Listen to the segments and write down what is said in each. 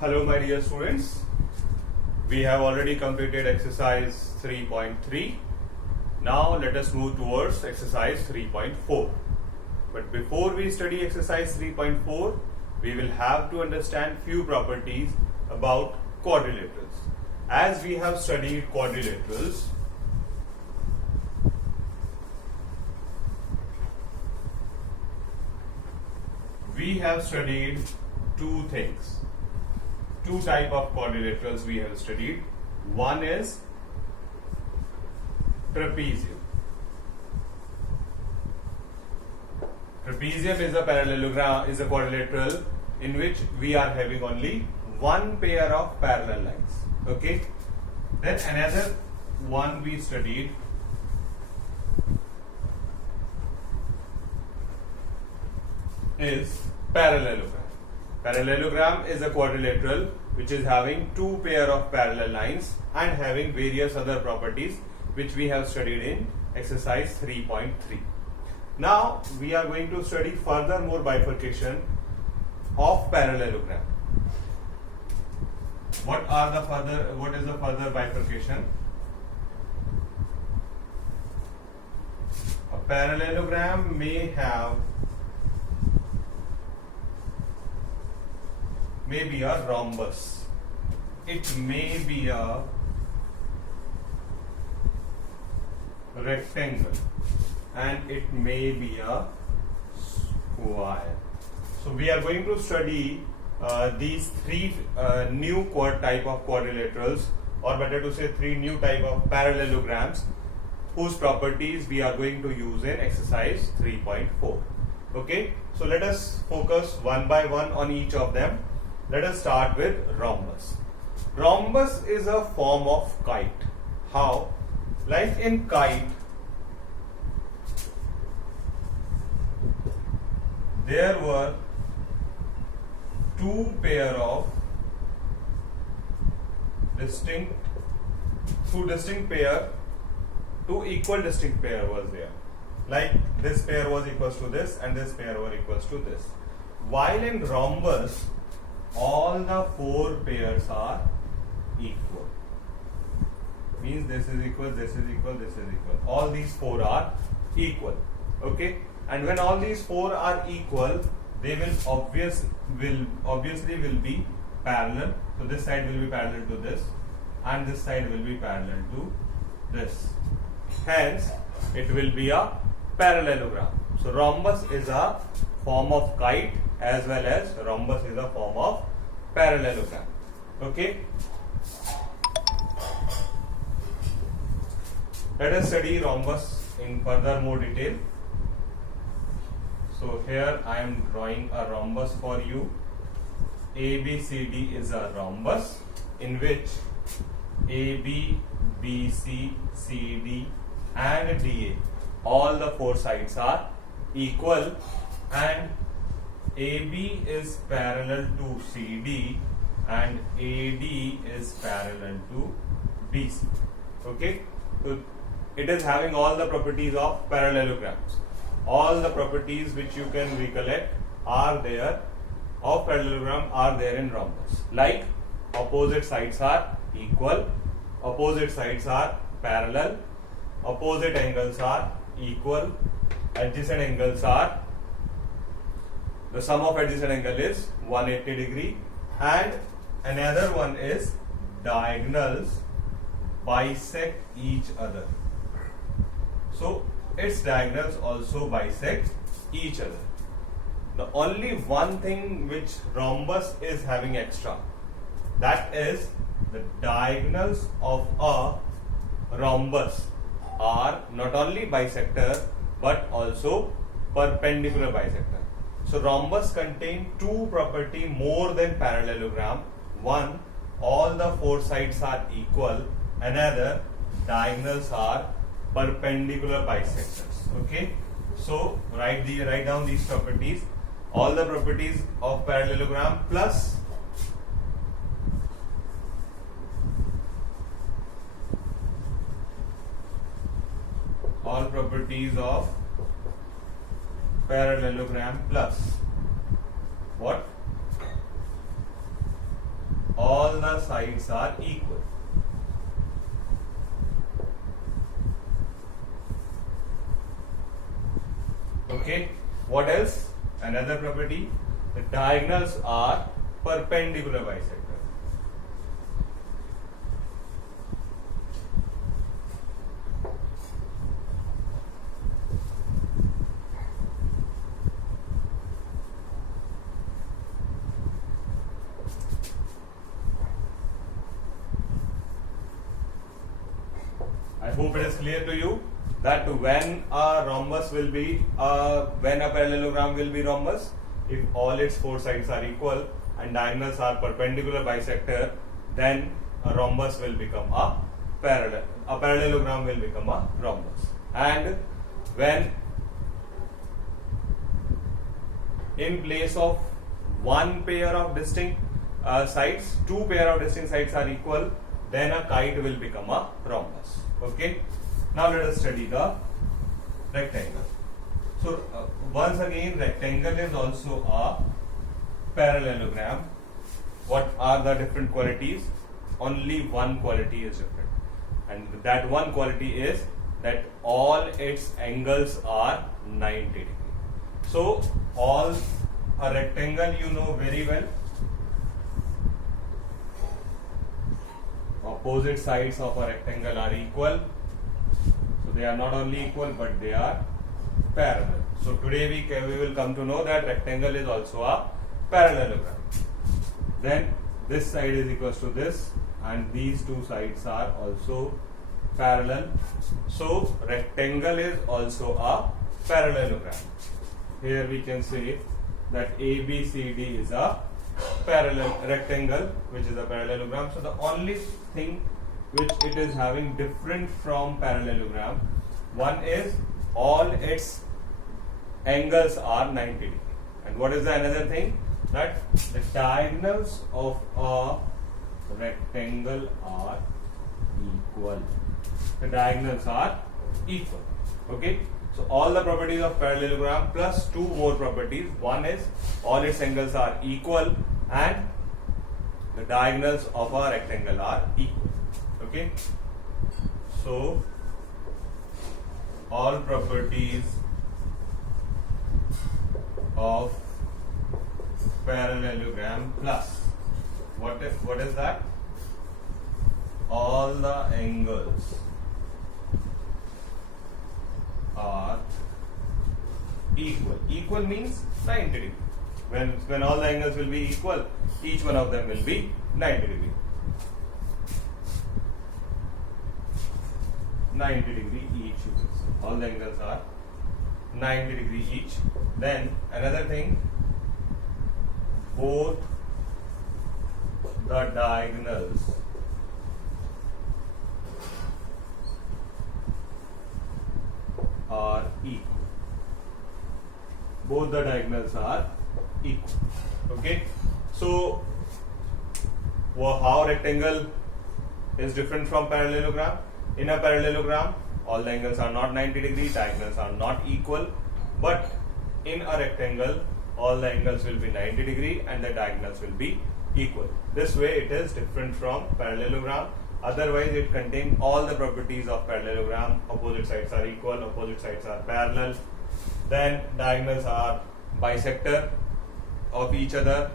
Hello my dear students, we have already completed exercise 3.3. Now let us move towards exercise 3.4. But before we study exercise 3.4, we will have to understand few properties about quadrilaterals. As we have studied quadrilaterals, we have studied two things. Two type of quadrilaterals we have studied. One is trapezium. Trapezium is a parallelogram, is a quadrilateral in which we are having only one pair of parallel lines. Okay. Then another one we studied is parallelogram. Parallelogram is a quadrilateral which is having two pair of parallel lines and having various other properties which we have studied in exercise 3.3. Now we are going to study further more bifurcation of parallelogram. What is the further bifurcation? A parallelogram may be a rhombus, it may be a rectangle, and it may be a square. So we are going to study these three new type of quadrilaterals, or better to say three new type of parallelograms whose properties we are going to use in exercise 3.4. Okay, so let us focus one by one on each of them. Let us start with rhombus. Rhombus is a form of kite. How? Like in kite, there were two equal distinct pair was there. Like this pair was equals to this and this pair was equals to this. While in rhombus, all the four pairs are equal. Means this is equal, this is equal, this is equal. All these four are equal. Okay? And when all these four are equal, they will obviously be parallel. So this side will be parallel to this, and this side will be parallel to this. Hence, it will be a parallelogram. So rhombus is a form of kite as well as rhombus is a form of parallelogram. Okay. Let us study rhombus in further more detail. So here I am drawing a rhombus for you. ABCD is a rhombus in which AB, BC, CD and DA, all the four sides are equal, and AB is parallel to CD and AD is parallel to BC. Okay, so it is having all the properties of parallelograms. All the properties which you can recollect are there of parallelogram are there in rhombus. Like opposite sides are equal, opposite sides are parallel, opposite angles are equal, adjacent angles are, the sum of adjacent angle is 180 degree, and another one is diagonals bisect each other. So its diagonals also bisect each other. The only one thing which rhombus is having extra, that is the diagonals of a rhombus are not only bisector but also perpendicular bisector. So rhombus contain two property more than parallelogram. One, all the four sides are equal. Another, diagonals are perpendicular bisectors. Okay, so write down these properties. All the properties of parallelogram plus all properties of parallelogram plus what? all the sides are equal. Okay, what else? Another property, the diagonals are perpendicular bisector. I hope it is clear to you that when a rhombus will be, when a parallelogram will be rhombus, if all its four sides are equal and diagonals are perpendicular bisector, then a rhombus will become a parallelogram will become a rhombus. And when in place of one pair of distinct sides, two pair of distinct sides are equal, then a kite will become a rhombus. Okay. Now let us study the rectangle. So once again, rectangle is also a parallelogram. What are the different qualities? Only one quality is different, and that one quality is that all its angles are 90 degrees. So all a rectangle, you know very well, opposite sides of a rectangle are equal. So they are not only equal but they are parallel. So today we will come to know that rectangle is also a parallelogram. Then this side is equal to this, and these two sides are also parallel. So rectangle is also a parallelogram. Here we can say that ABCD is a parallel rectangle, which is a parallelogram. So the only thing which it is having different from parallelogram, one is all its angles are 90 degree. And what is the another thing? That the diagonals of a rectangle are equal. The diagonals are equal. Okay. So all the properties of parallelogram plus two more properties. One is all its angles are equal and the diagonals of a rectangle are equal. Okay. So all properties of parallelogram plus what is that? All the angles are equal. Equal means 90 degree. When all the angles will be equal, each one of them will be 90 degree. 90 degree each. All the angles are 90 degree each. Then another thing, both the diagonals are equal. Both the diagonals are equal. Okay. So how rectangle is different from parallelogram? In a parallelogram, all the angles are not 90 degree, diagonals are not equal. But in a rectangle, all the angles will be 90 degree and the diagonals will be equal. This way it is different from parallelogram. Otherwise it contains all the properties of parallelogram. Opposite sides are equal, opposite sides are parallel, then diagonals are bisector of each other,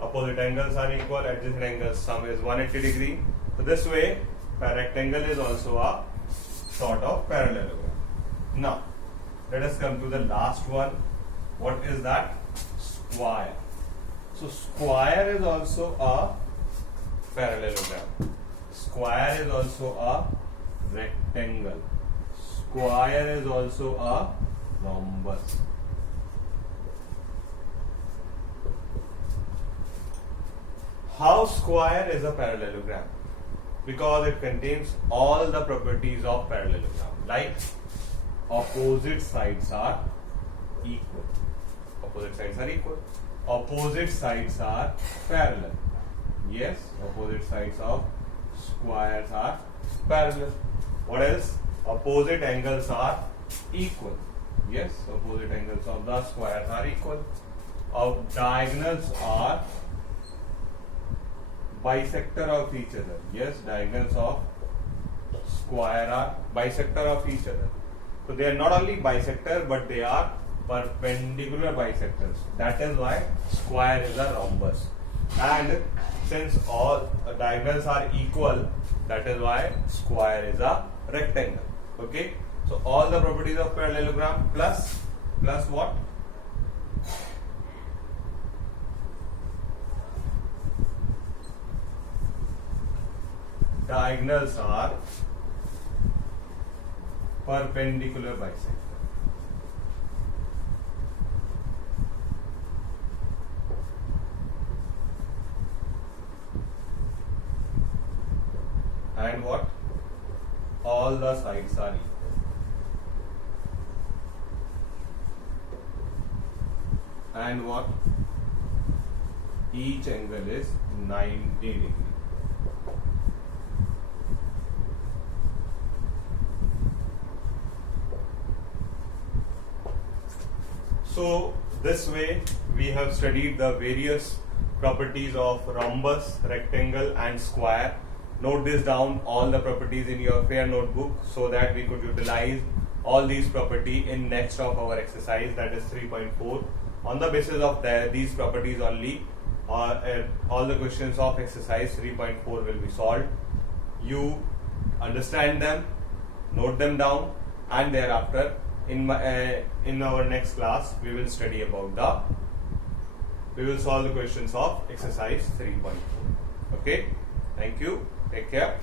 opposite angles are equal, adjacent angles sum is 180 degree. So this way rectangle is also a sort of parallelogram. Now let us come to the last one. What is that? Square. So square is also a parallelogram. Square is also a rectangle. Square is also a rhombus. How square is a parallelogram? Because it contains all the properties of parallelogram, like opposite sides are equal. Opposite sides are equal. Opposite sides are parallel. Yes, opposite sides of squares are parallel. What else? Opposite angles are equal. Yes, opposite angles of the squares are equal. Diagonals bisector of each other. Yes, diagonals of square are bisector of each other. So they are not only bisector but they are perpendicular bisectors. That is why square is a rhombus. And since all diagonals are equal, that is why square is a rectangle. Okay. So all the properties of parallelogram plus what? Diagonals are perpendicular bisector. And what? All the sides are equal. And what? Each angle is 90 degrees. So this way we have studied the various properties of rhombus, rectangle and square. Note this down, all the properties in your fair notebook, so that we could utilize all these properties in next of our exercise, that is 3.4. On the basis of these properties only, all the questions of exercise 3.4 will be solved. You understand them, note them down, and thereafter in our next class we will study about we will solve the questions of exercise 3.4. Okay, thank you, take care.